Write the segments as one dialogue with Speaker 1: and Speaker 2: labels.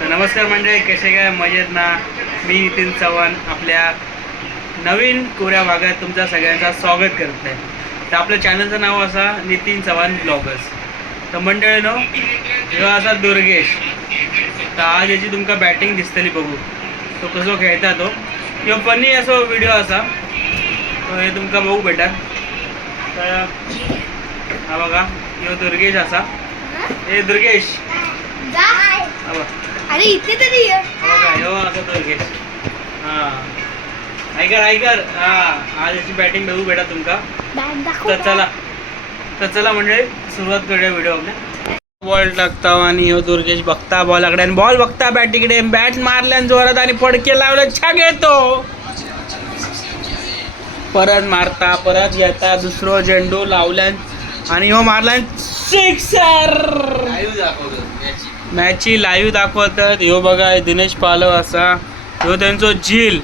Speaker 1: तर नमस्कार मंडळी कसे काय? मजेत ना? मी नितीन चव्हाण आपल्या नवीन कोऱ्या भागात तुमच्या सगळ्यांचं स्वागत करत आहे. तर आपल्या चॅनलचं नाव असा नितीन चव्हाण ब्लॉगर्स. तर मंडळीनो ह्यो असा दुर्गेश. तर आज याची तुमका बॅटिंग दिसतली बघू. तो कसो खेळता तो? ह्यो फनी असो व्हिडिओ असा. तो हे तुमका बघू भेटात. तर हा बघा ह्यो दुर्गेश असा. हे? दुर्गेश. हा
Speaker 2: अरे इथे तरी ये.
Speaker 1: असा दुर्गेश हां ऐकर ऐकर हा. आज याची बॅटिंग बघू भेटा तुमका.
Speaker 2: बॅग दाखव
Speaker 1: तर चला. तर चला म्हणजे सुरुवात करूया व्हिडिओ आपल्या. बॉल टाकता आणि ह्यो दुर्गेश बघता बॉलाकडे आणि बॉल बघता बॅटीकडे बॅट मारल्यान जोरात आणि पडके लावलं. छाक येतो. परत मारता परत येता. दुसरो झेंडू लावल्यान आणि ह्यो मारल्यान सिक्सर मॅची लाईव्ह दाखवतात. ह्यो बघा दिनेश पालव असा. ह्यो त्यांचो झील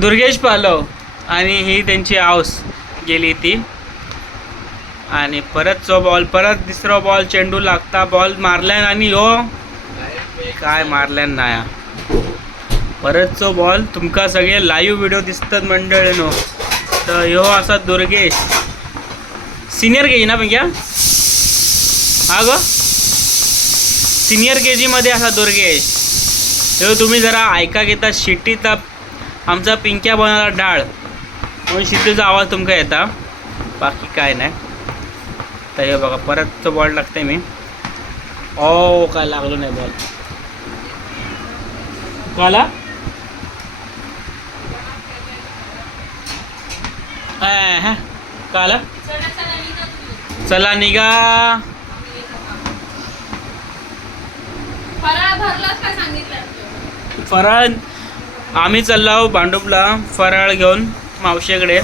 Speaker 1: दुर्गेश पालव आणि ही त्यांची आऊस गेली ती. आणि परतचो बॉल परत दुसरा बॉल चेंडू लागता बॉल मारल्यान आणि हो काय मारल्यान नाया. परतचो बॉल तुमका सगळे लाईव्ह व्हिडिओ दिसतात मंडळ नो तर ह्यो असा दुर्गेश. सिनियर के ना पिंक्या हा ग? सिनियर के जीमध्ये असा दुर्गेश हो तुम्ही जरा ऐका घेता शिट्टीचा आमचा पिंक्या बनवला डाळ. म्हणून शिट्टीचा आवाज तुमका येता. बाकी काय नाही. तर हे बघा परत तो बॉल लागते मी. ओ काय लागलो नाही बॉल कळला हा चला निघा. फराळ आम्ही चाललो भांडुपला फराळ घेऊन मावशीकडे.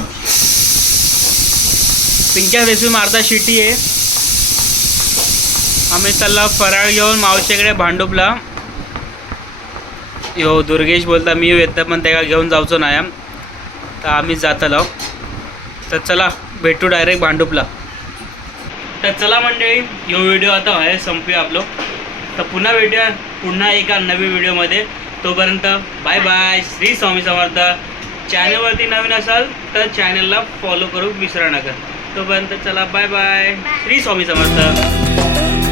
Speaker 1: पिंक्या रेसिपी मारता शिटी आहे. आम्ही चाललो फराळ घेऊन मावशीकडे भांडुपला. यो दुर्गेश बोलता मी येतं पण त्याला घेऊन जाऊचो नाही. तर आम्ही जातलो. तर चला भेटू डायरेक्ट भांडुपला. तर चला मंडळी यो व्हिडिओ आता आहे संपूया आपलो. तर पुन्हा भेटूया. पुन्हा एका नवीन व्हिडिओमध्ये. तोपर्यंत बाय बाय श्री स्वामी समर्थ. चॅनलवरती नवीन असाल तर चॅनलला फॉलो करू विसरा नका. तोपर्यंत चला बाय बाय श्री स्वामी समर्थ.